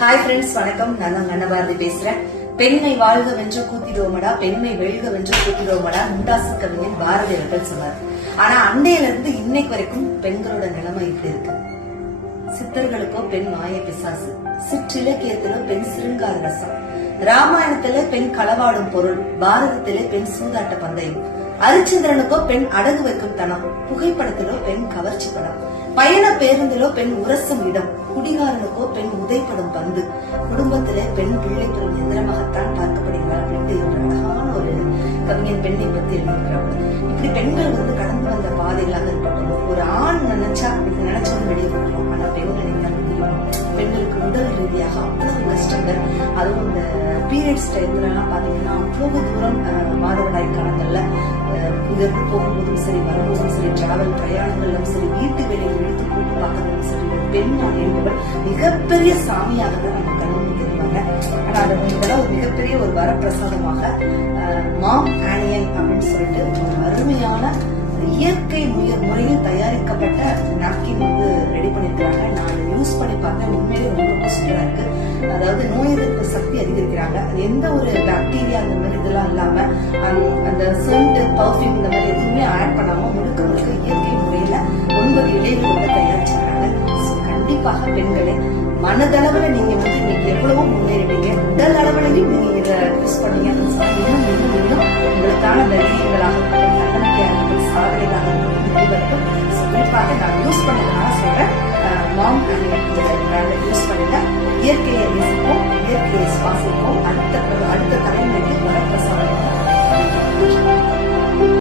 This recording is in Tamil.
ஹாய் ஃப்ரெண்ட்ஸ் வணக்கம். நான் தான் கண்ணபாரதி பேசுறேன். பெண்மை வாழ்க வென்று கூத்திடுவோமடா பெண்மை வெல்க வென்று கூத்திடுவோமடா முண்டாசு கவிஞன் பாரதி அவர்கள் சொன்னார். ஆனா அன்னையில இருந்து இன்னைக்கு வரைக்கும் பெண்களோட நிலைமை இப்படி இருக்கு. சித்தர்களுக்கோ பெண் மாய பிசாசு சிற்றிலக்கியத்திலோ பெண் சிருங்கார ரசம் ராமாயணத்துல பெண் களவாடும் பொருள் பாரதத்திலே பெண் சூதாட்ட பந்தயம் அரிச்சந்திரனுக்கோ பெண் அடகு வைக்கும் தனம் புகைப்படத்திலோ பெண் கவர்ச்சி படம் பயண பேருந்திலோ பெண் உரசும் இடம் குடிகாரனுக்கோ பெண் உதைப்படும் பந்து குடும்பத்திலே பெண் பிள்ளை பெறும் எந்திரமாகத்தான் பார்க்கப்படுகிறார் அப்படின்ட்டு ஒரு அழகான ஒரு கவிஞன் பெண்ணை பத்தி எழுதியிருக்கிறார். இப்படி பெண்கள் வந்து கடந்து வந்த பாதைகளாக இருக்கட்டும் ஒரு ஆண் நினைச்சா இது நினைச்சவங்க வெளியே விட்டுரும் உடல் ரீதியாக அவ்வளவு கஷ்டங்கள். அதுவும் இந்த பீரியட்ஸ் டைத்துலலாம் பார்த்தீங்கன்னா அவ்வளவு தூரம் அஹ், மாதவிடாய் காலங்களில் இதற்கு போகும்போதும் சரி வரும்போதும் சரி டிராவல் பிரயாணங்களும் சரி வீட்டு வேலையை இழுத்து கூட்டு பார்க்கறதும் சரி பெண் என்பவர் மிகப்பெரிய சாமியாக தான் நம்ம கண்ணு தெரிவாங்க. ஆனால் அது உங்களோட ஒரு மிகப்பெரிய ஒரு வரப்பிரசாதமாக மாம் ஆனியன் அப்படின்னு சொல்லிட்டு ஒரு அருமையான இயற்கை முயற் முறையில் தயாரிக்கப்பட்ட யூஸ் பண்ணி பார்த்தேன் உண்மையிலே ரொம்ப ரொம்ப இருக்கு. அதாவது நோய் எதிர்ப்பு சக்தி அதிகரிக்கிறாங்க. அது எந்த ஒரு பாக்டீரியா அந்த மாதிரி இதெல்லாம் இல்லாம அந்த- அந்த சென்ட் பர்ஃபியூம் இந்த மாதிரி எதுவுமே ஆட் பண்ணாம முழுக்க முழுக்க இயற்கை முறையில ஒன்பது இலைகள் வந்து கண்டிப்பாக பெண்களே மனதளவுல நீங்க வந்து இன்னைக்கு எவ்வளவோ முன்னேறிட்டீங்க. உடல் அளவுலையும் நீங்க இதை யூஸ் பண்ணீங்க. இன்னும் இன்னும் இன்னும் உங்களுக்கான தைரியங்களாக இருக்கட்டும் தன்னம்பிக்கையாக இருக்கட்டும் சாதனைகளாக இருக்கட்டும் இது வரைக்கும் குறிப்பாக நான் யூஸ் பண்ணதுனால சொல்றேன். eles com, eles passam vontade. até